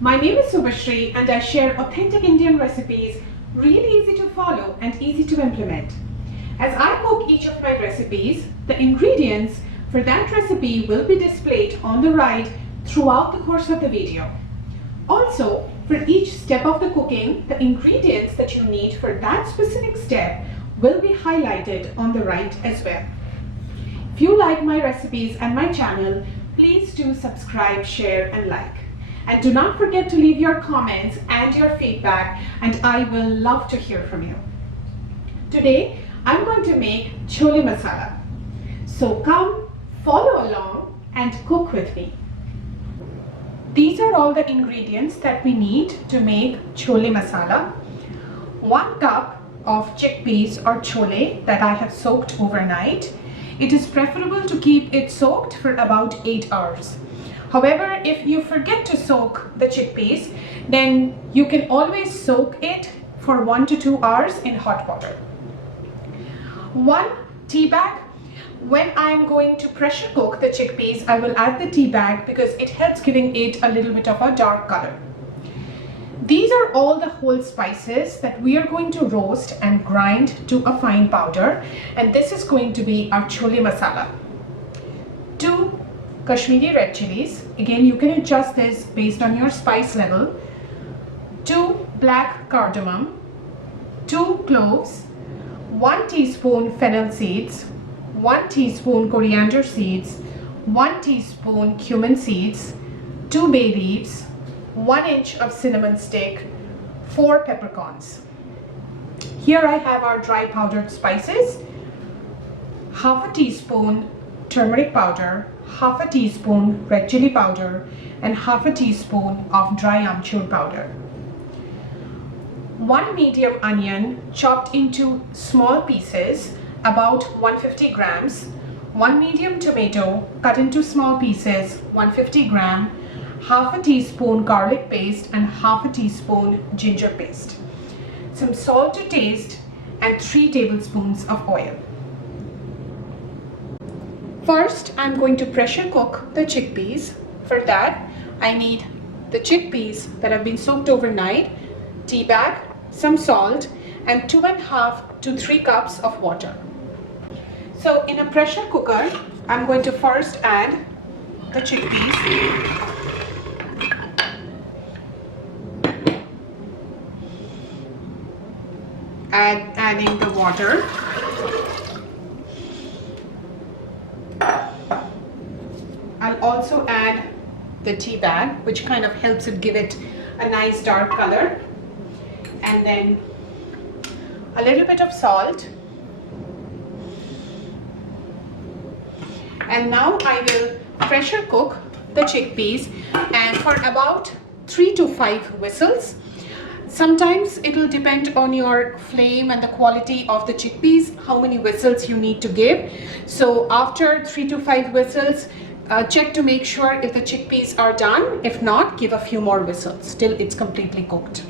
My name is Subhashri and I share authentic Indian recipes, really easy to follow and easy to implement. As I cook each of my recipes, the ingredients for that recipe will be displayed on the right throughout the course of the video. Also, for each step of the cooking, the ingredients that you need for that specific step will be highlighted on the right as well. If you like my recipes and my channel, please do subscribe, share and like. And do not forget to leave your comments and your feedback, and I will love to hear from you. Today, I'm going to make chhole masala. So come, follow along and cook with me. These are all the ingredients that we need to make chhole masala. 1 cup of chickpeas or chhole that I have soaked overnight. It is preferable to keep it soaked for about 8 hours. However, if you forget to soak the chickpeas, then you can always soak it for 1 to 2 hours in hot water. 1 tea bag. When I'm going to pressure cook the chickpeas, I will add the tea bag because it helps giving it a little bit of a dark color. These are all the whole spices that we are going to roast and grind to a fine powder, and this is going to be our chhole masala. 2 Kashmiri red chilies. Again, you can adjust this based on your spice level. 2 black cardamom, 2 cloves, 1 teaspoon fennel seeds, 1 teaspoon coriander seeds, 1 teaspoon cumin seeds, 2 bay leaves, 1 inch of cinnamon stick, 4 peppercorns. Here I have our dry powdered spices, half a teaspoon turmeric powder, half a teaspoon red chili powder, and half a teaspoon of dry amchur powder. 1 medium onion chopped into small pieces, about 150 grams. 1 medium tomato cut into small pieces, 150 gram. Half a teaspoon garlic paste and half a teaspoon ginger paste. Some salt to taste and 3 tablespoons of oil. First, I'm going to pressure cook the chickpeas. For that, I need the chickpeas that have been soaked overnight, tea bag, some salt, and 2.5 to 3 cups of water. So in a pressure cooker, I'm going to first add the chickpeas. Adding the water. I'll also add the tea bag, which kind of helps it give it a nice dark color. And then a little bit of salt. And now I will pressure cook the chickpeas and for about 3 to 5 whistles. Sometimes it will depend on your flame and the quality of the chickpeas, how many whistles you need to give. So after 3 to 5 whistles, check to make sure if the chickpeas are done. If not, give a few more whistles till it's completely cooked.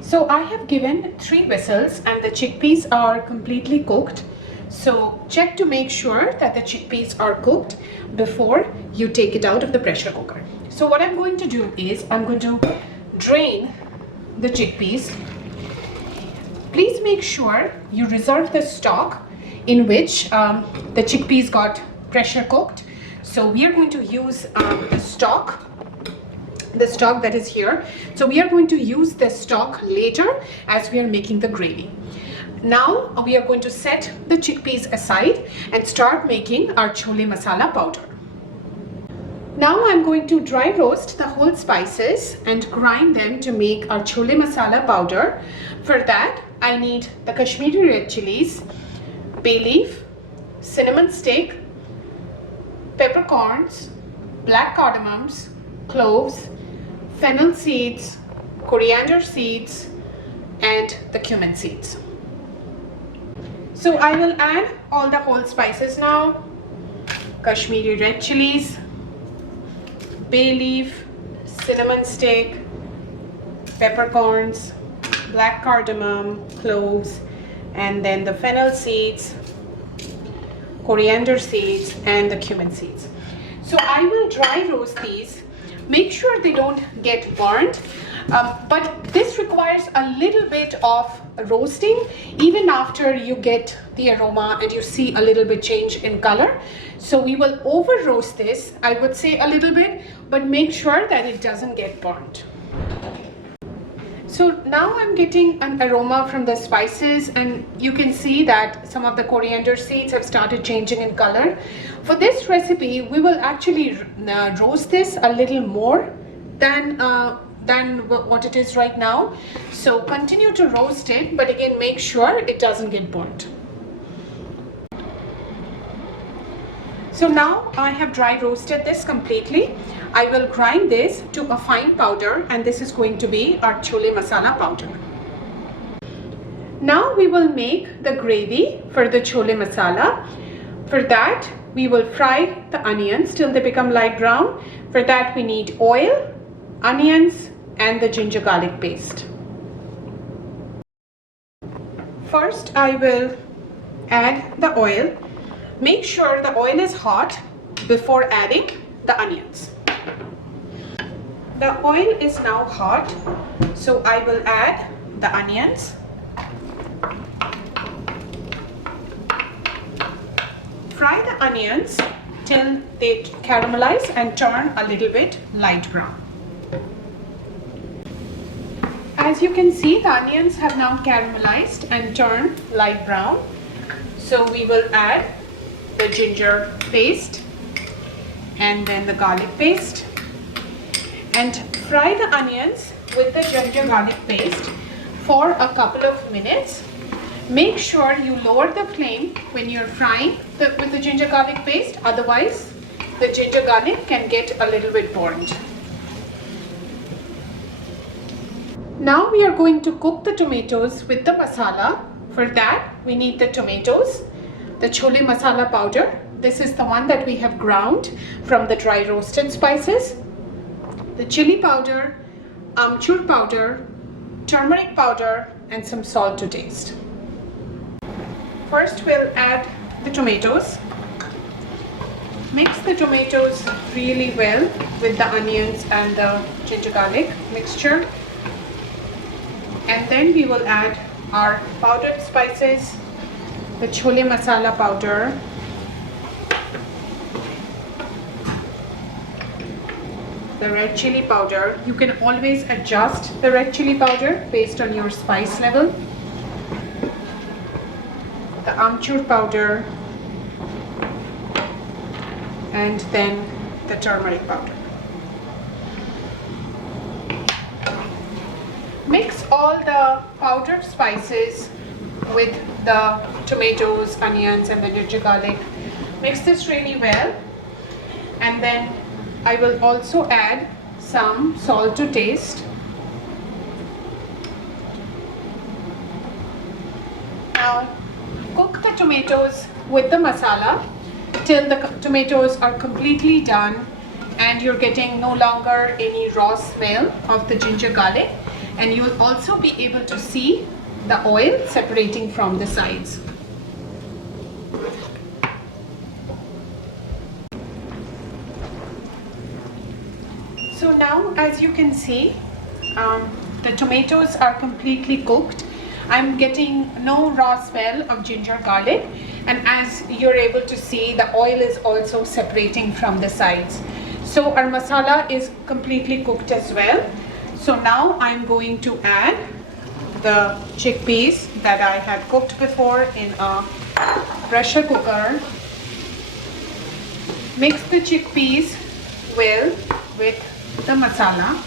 So I have given 3 whistles and the chickpeas are completely cooked. So check to make sure that the chickpeas are cooked before you take it out of the pressure cooker. So what I'm going to do is I'm going to drain the chickpeas. Please make sure you reserve the stock in which the chickpeas got pressure cooked. So we are going to use the stock that is here. So we are going to use the stock later as we are making the gravy. Now we are going to set the chickpeas aside and start making our chhole masala powder. Now I'm going to dry roast the whole spices and grind them to make our chhole masala powder. For that, I need the Kashmiri red chilies, bay leaf, cinnamon stick, peppercorns, black cardamoms, cloves, fennel seeds, coriander seeds, and the cumin seeds. So I will add all the whole spices now. Kashmiri red chilies, bay leaf, cinnamon stick, peppercorns, black cardamom, cloves, and then the fennel seeds, coriander seeds, and the cumin seeds. So I will dry roast these Make sure they don't get burned, but this requires a little bit of roasting even after you get the aroma and you see a little bit change in color. So we will over roast this, I would say a little bit, but make sure that it doesn't get burnt. So now I'm getting an aroma from the spices, and you can see that some of the coriander seeds have started changing in color. For this recipe, we will actually roast this a little more than what it is right now. So continue to roast it, but again, make sure it doesn't get burnt. So now I have dry roasted this completely. I will grind this to a fine powder, and this is going to be our chhole masala powder. Now we will make the gravy for the chhole masala. For that, we will fry the onions till they become light brown. For that, we need oil, onions, and the ginger garlic paste. First, I will add the oil. Make sure the oil is hot before adding the onions. The oil is now hot, so I will add the onions. Fry the onions till they caramelize and turn a little bit light brown. As you can see, the onions have now caramelized and turned light brown. So we will add the ginger paste and then the garlic paste, and fry the onions with the ginger garlic paste for a couple of minutes. Make sure you lower the flame when you're frying with the ginger garlic paste, otherwise the ginger garlic can get a little bit burnt. Now we are going to cook the tomatoes with the masala. For that, we need the tomatoes, the chhole masala powder. This is the one that we have ground from the dry roasted spices, the chili powder, amchur powder, turmeric powder, and some salt to taste. First, we'll add the tomatoes. Mix the tomatoes really well with the onions and the ginger garlic mixture. And then we will add our powdered spices, the chhole masala powder, the red chili powder. You can always adjust the red chili powder based on your spice level, the amchur powder, and then the turmeric powder. Mix all the powdered spices with the tomatoes, onions, and the ginger garlic. Mix this really well, and then I will also add some salt to taste. Now cook the tomatoes with the masala till the tomatoes are completely done and you're getting no longer any raw smell of the ginger garlic, and you'll also be able to see the oil separating from the sides. So now, as you can see, the tomatoes are completely cooked. I'm getting no raw smell of ginger garlic, and as you're able to see, the oil is also separating from the sides. So our masala is completely cooked as well. So now I'm going to add the chickpeas that I had cooked before in a pressure cooker. Mix the chickpeas well with the masala.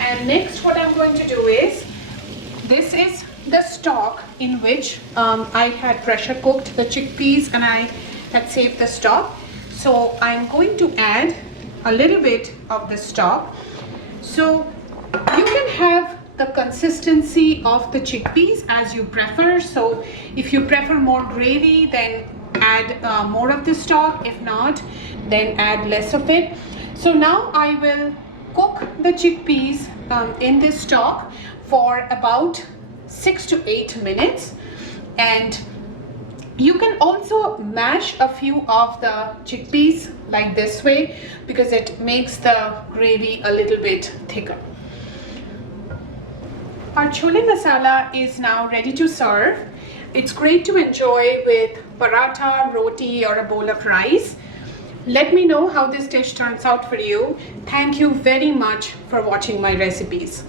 And next what I'm going to do is, this is the stock in which I had pressure cooked the chickpeas and I had saved the stock. So I'm going to add a little bit of the stock. So you can have the consistency of the chickpeas as you prefer. So if you prefer more gravy, then add more of the stock. If not, then add less of it. So now I will cook the chickpeas in this stock for about 6 to 8 minutes, and You can also mash a few of the chickpeas like this way because it makes the gravy a little bit thicker. Our chhole masala is now ready to serve. It's great to enjoy with paratha, roti or a bowl of rice. Let me know how this dish turns out for you. Thank you very much for watching my recipes.